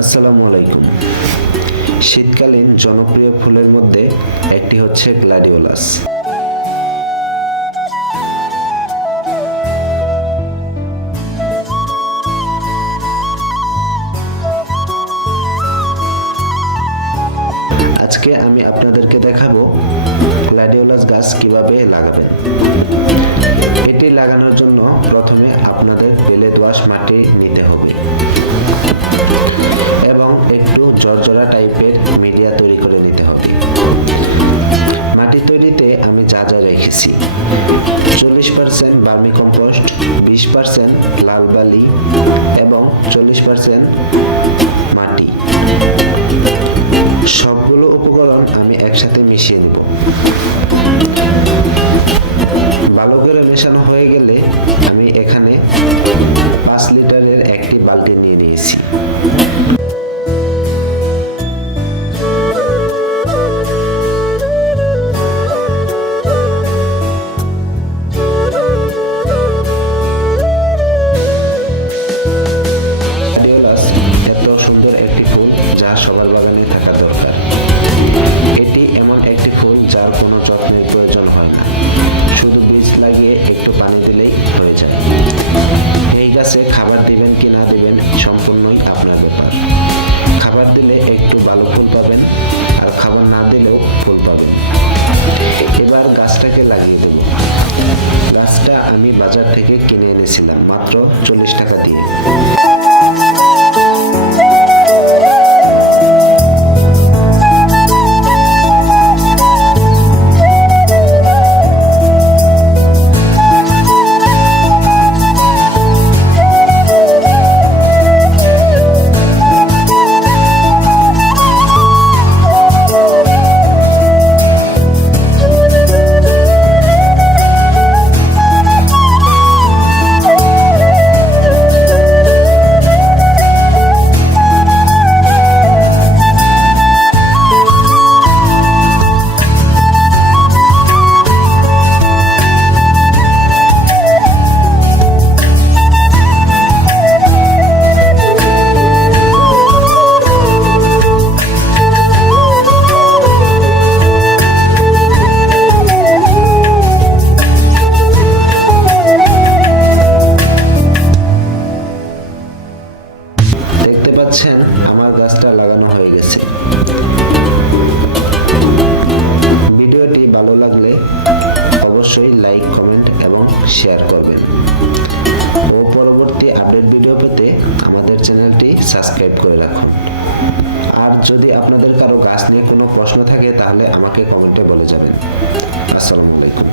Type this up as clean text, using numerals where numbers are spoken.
আসসালামু আলাইকুম। শীতকালীন জনপ্রিয় ফুলের মধ্যে একটি হচ্ছে গ্ল্যাডিওলাস। আজকে আমি আপনাদেরকে দেখাবো গ্ল্যাডিওলাস গাছ কিভাবে লাগাবেন। এটি লাগানোর জন্য প্রথমে আপনাদের বেলে দোআঁশ মাটি নিতে হবে এবং একটু জর্জরা টাইপের মিডিয়া তৈরি করে নিতে হবে। মাটি তৈরিতে আমি যা যা রেখেছি: 40% ভার্মি কম্পোস্ট, 20% লাল বালি এবং 40% মাটি। সবগুলো উপকরণ আমি একসাথে মিশিয়ে নেব। ভালো করে মেশানো হয়ে গেলে আমি এখানে 5 লিটারের একটি বালতি নিয়ে নিয়েছি। গ্ল্যাডিওলাস এত সুন্দর একটি ফুল যা সবার বাগানে থাকা দরকার। এটি এমন একটি ফুল যার কোনো যত্নের প্রয়োজন হয় না, শুধু বীজ লাগিয়ে একটু পানি দিলেই হয়ে যায়। এই গাছে খাবার দিবেন কি না দিবেন সম্পূর্ণই আপনার ব্যাপার। খাবার দিলে একটু ভালো ফুল পাবেন, আর খাবার না দিলেও ফুল পাবেন। এবার গাছটাকে লাগিয়ে দেব। গাছটা আমি বাজার থেকে কিনে এনেছিলাম মাত্র 40 টাকা দিয়ে। দেখতে পাচ্ছেন আমার গাছটা লাগানো হয়ে গেছে। ভিডিওটি ভালো লাগলে অবশ্যই লাইক, কমেন্ট এবং শেয়ার করবেন ও পরবর্তী আপডেট ভিডিও পেতে আমাদের চ্যানেলটি সাবস্ক্রাইব করে রাখুন। আর যদি আপনাদের কারো গাছ নিয়ে কোনো প্রশ্ন থাকে তাহলে আমাকে কমেন্টে বলে যাবেন। আসসালামু আলাইকুম।